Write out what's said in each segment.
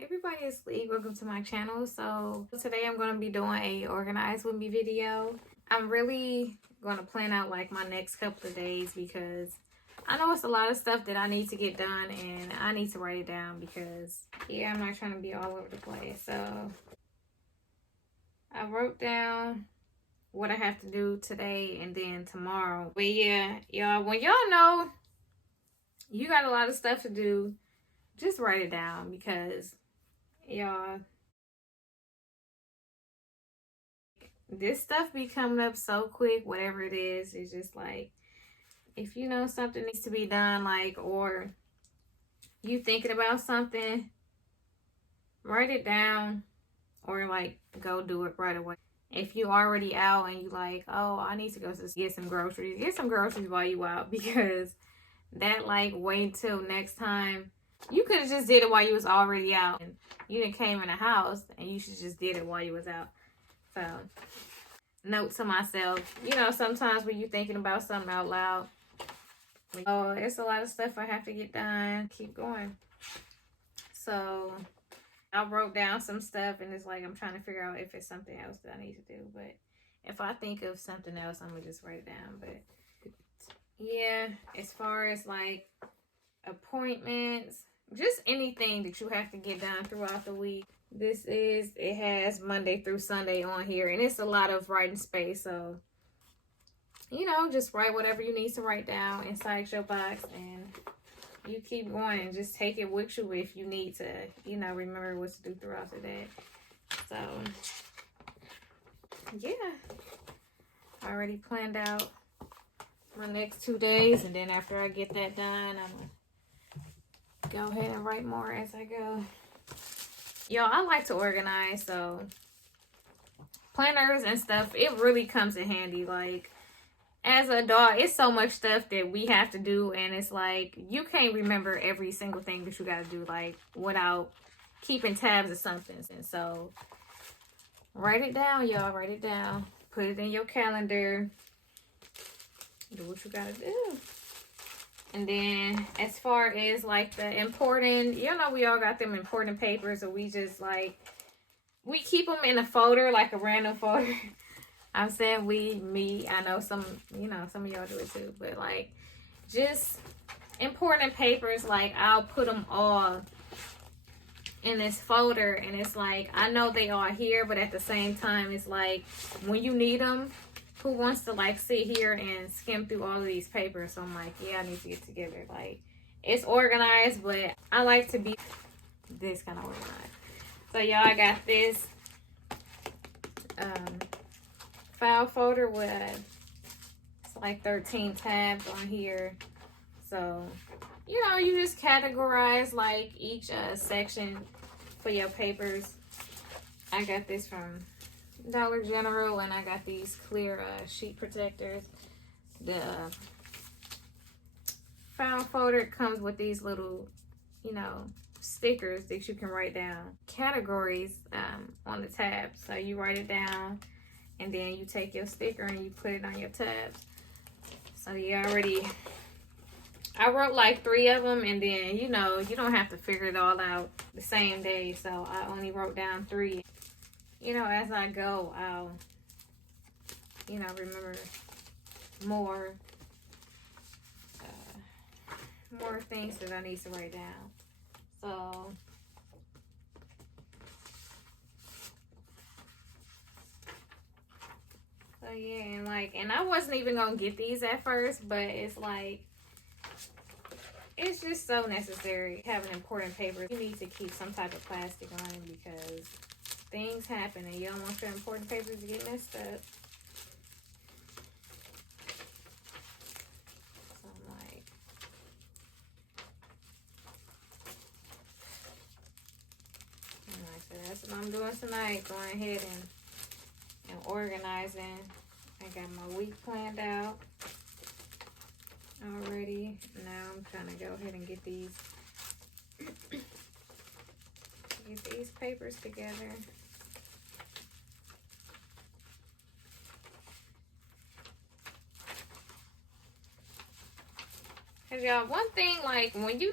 Hey everybody, it's Lee. Welcome to my channel. So today I'm going to be doing a organize with me video. I'm really going to plan out like my next couple of days because I know it's a lot of stuff that I need to get done and I need to write it down because yeah, I'm not trying to be all over the place. So I wrote down what I have to do today and then tomorrow. But yeah, y'all, when y'all know you got a lot of stuff to do, just write it down because y'all, this stuff be coming up so quick. Whatever it is, it's just like if you know something needs to be done, like, or you thinking about something, write it down or like go do it right away. If you already out and you like, oh, I need to go to get some groceries while you out, because that, like, wait till next time. You could have just did it while you was already out and you didn't came in the house, and you should just did it while you was out. So note to myself, you know, sometimes when you're thinking about something out loud, oh, it's a lot of stuff I have to get done, keep going. So I wrote down some stuff and it's like I'm trying to figure out if it's something else that I need to do. But if I think of something else, I'm gonna just write it down. But yeah, as far as like appointments, just anything that you have to get done throughout the week, it has Monday through Sunday on here, and it's a lot of writing space. So, you know, just write whatever you need to write down inside your box, and you keep going and just take it with you if you need to, you know, remember what to do throughout the day. So, yeah, I already planned out my next 2 days, and then after I get that done, I'm gonna go ahead and write more as I go. Yo, I like to organize, so planners and stuff, it really comes in handy. Like, as an adult, it's so much stuff that we have to do, and it's like you can't remember every single thing that you got to do, like, without keeping tabs of something. And so write it down, y'all. Write it down, put it in your calendar, do what you gotta do. And then as far as like the important, you know, we all got them important papers, or we just like, we keep them in a folder, like a random folder. I'm saying me, I know some, you know, some of y'all do it too, but like just important papers, like I'll put them all in this folder, and it's like, I know they are here, but at the same time, it's like when you need them, who wants to like sit here and skim through all of these papers? So I'm like, yeah, I need to get together. Like, it's organized, but I like to be this kind of organized. So y'all, I got this file folder with, it's like 13 tabs on here. So, you know, you just categorize like each section for your papers. I got this from Dollar General, and I got these clear sheet protectors. The file folder comes with these little, you know, stickers that you can write down categories on the tabs. So you write it down, and then you take your sticker and you put it on your tabs. So I wrote like 3 of them, and then, you know, you don't have to figure it all out the same day. So I only wrote down 3. You know, as I go, I'll, you know, remember more things that I need to write down. So yeah, and like, and I wasn't even gonna get these at first, but it's like, it's just so necessary having important papers. You need to keep some type of plastic on it because things happen and you don't want your important papers to get messed up. So I'm like, so that's what I'm doing tonight, going ahead and organizing. I got my week planned out already. Now I'm trying to go ahead and get these papers together. Cause y'all, one thing, like when you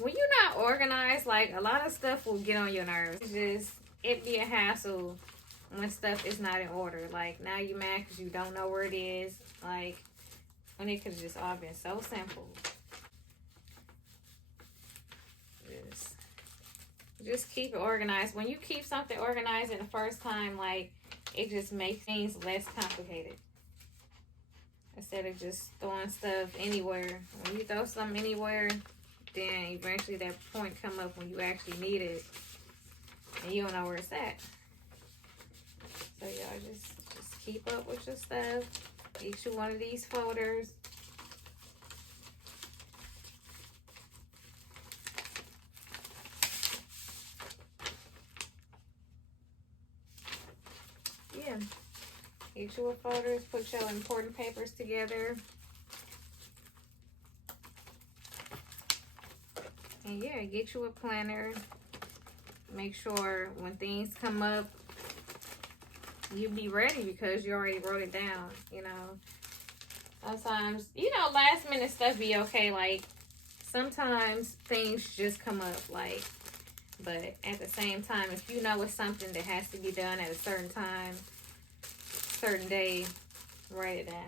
when you're not organized, like, a lot of stuff will get on your nerves. It'd be a hassle when stuff is not in order. Like, now you mad because you don't know where it is. Like, when it could have just all been so simple. Just keep it organized. When you keep something organized in the first time, like, it just makes things less complicated. Instead of just throwing stuff anywhere. When you throw something anywhere, then eventually that point come up when you actually need it. And you don't know where it's at. So y'all just keep up with your stuff. Each one of these folders. Yeah. Each of your folders, put your important papers together. And yeah, get you a planner. Make sure when things come up, you be ready because you already wrote it down, you know. Sometimes, you know, last minute stuff be okay. Like, sometimes things just come up, like, but at the same time, if you know it's something that has to be done at a certain time, certain day, write it down.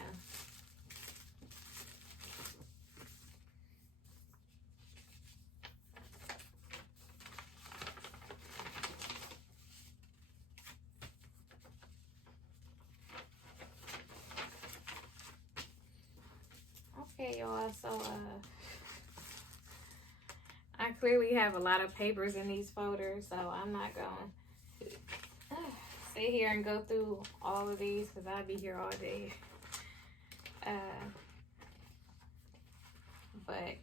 Okay, y'all, so I clearly have a lot of papers in these folders, so I'm not going to sit here and go through all of these because I'll be here all day. But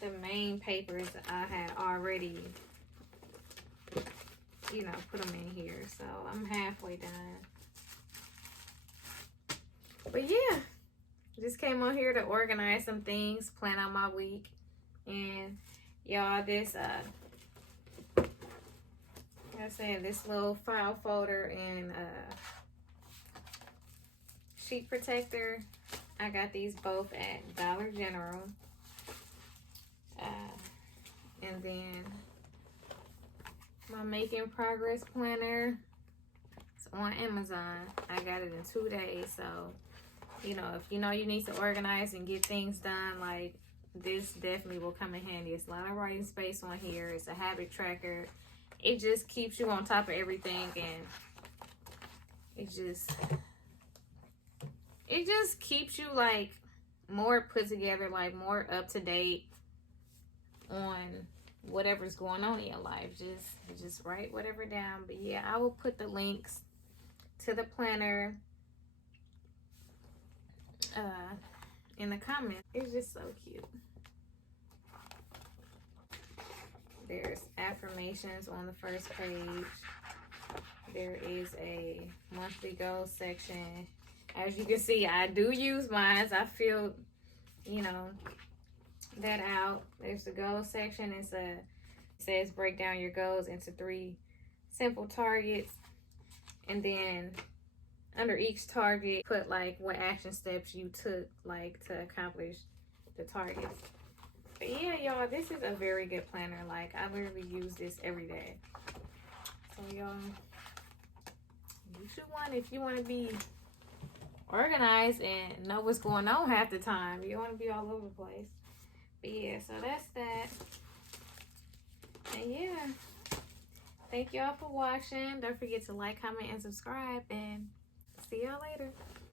the main papers I had already, you know, put them in here, so I'm halfway done. But yeah, just came on here to organize some things, plan out my week. And y'all, this like I said, this little file folder and sheet protector, I got these both at Dollar General. And then my making progress planner, it's on Amazon. I got it in 2 days, so you know, if you know you need to organize and get things done, like, this definitely will come in handy. It's a lot of writing space on here. It's a habit tracker. It just keeps you on top of everything, and it just keeps you, like, more put together, like, more up to date on whatever's going on in your life. Just write whatever down. But yeah, I will put the links to the planner in the comments. It's just so cute. There's affirmations on the first page. There is a monthly goals section. As you can see, I do use mine. I feel, you know, that out. There's the goals section. It says break down your goals into 3 simple targets, and then under each target, put like what action steps you took, like, to accomplish the targets. But yeah, y'all, this is a very good planner. Like, I literally use this every day. So y'all, you should want, if you want to be organized and know what's going on half the time. You want to be all over the place. But yeah, so that's that. And yeah, thank y'all for watching. Don't forget to like, comment, and subscribe, and see y'all later.